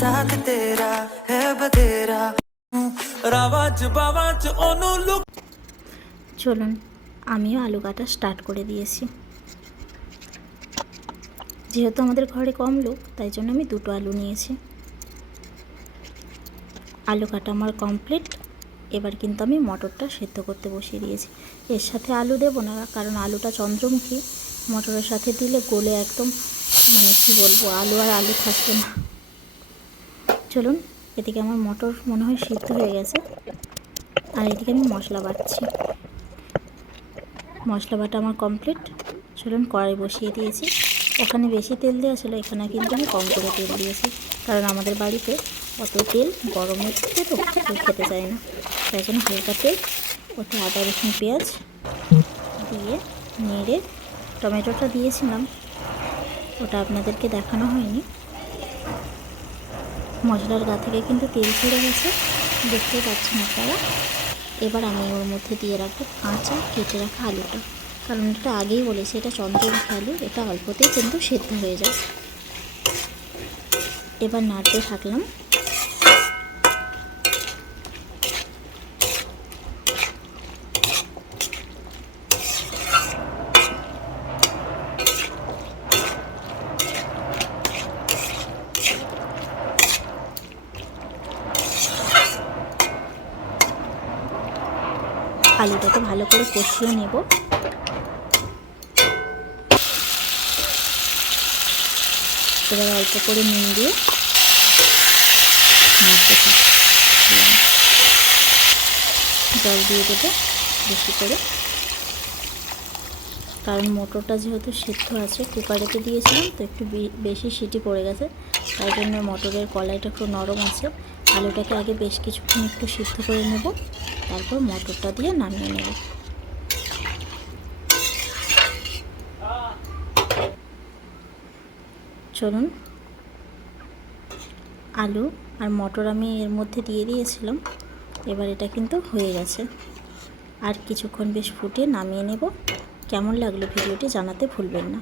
साथ तेरा है बतेरा रावाज बावाज ओनु लुक। চলুন আমিও আলু কাটা স্টার্ট করে দিয়েছি। যেহেতু আমাদের ঘরে কম লোক তাই জন্য আমি দুটো আলু নিয়েছি। আলু কাটা আমার কমপ্লিট। এবার কিন্তু আমি মটরটা সেদ্ধ করতে বসিয়ে দিয়েছি। এর সাথে আলু দেব না, কারণ আলুটা চন্দ্রমুখী, মটরের সাথে দিলে গলে একদম মানে কি বলবো, আলু আর আলু থাকবে না। চলুন, এদিকে আমার মটর মনে হয় সিদ্ধ হয়ে গেছে, আর এদিকে আমি মশলা বাটছি। মশলা বাটা আমার কমপ্লিট। চলুন, কড়াই বসিয়ে দিয়েছি। ওখানে বেশি তেল দেওয়া ছিল, এখানে কিন্তু আমি কম করে তেল দিয়েছি, কারণ আমাদের বাড়িতে অত তেল গরমের থেকে তো কেউ খেতে চায় না। তাই জন্য হালকা তেল, ওতে আদা রসুন পেঁয়াজ দিয়ে নেড়ে টমেটোটা দিয়েছিলাম, ওটা আপনাদেরকে দেখানো হয়নি। মশলার গা থেকে কিন্তু তেল ছেড়ে গেছে, দেখতে পাচ্ছেন আপনারা। এবার আমি ওর মধ্যে দিয়ে রাখবো কাঁচা কেটে রাখা আলুটা, কারণ এটা আগেই বলেছি এটা চন্দ্রমুখী আলু, এটা অল্পতেই কিন্তু সেদ্ধ হয়ে যায়। এবার নাড়তে থাকলাম। আলুটাকে ভালো করে কষিয়ে নেব। এবার অল্প করে নুন দিয়ে জল দিয়ে দেবো বেশি করে, কারণ মটরটা যেহেতু সিদ্ধ আছে, কুকারেতে দিয়েছিলাম তো একটু বেশি সিটি পড়ে গেছে, তাই জন্য মটরের কলাইটা একটু নরম আছে। আলুটাকে আগে বেশ কিছুক্ষণ একটু সিদ্ধ করে নেব, তারপর মটরটা দিয়ে নামিয়ে নেব। চলুন, আলু আর মটর আমি এর মধ্যে দিয়ে দিয়েছিলাম। এবার এটা কিন্তু হয়ে গেছে, আর কিছুক্ষণ বেশ ফুটিয়ে নামিয়ে নেব। কেমন লাগলো ভিডিওটি জানাতে ভুলবেন না।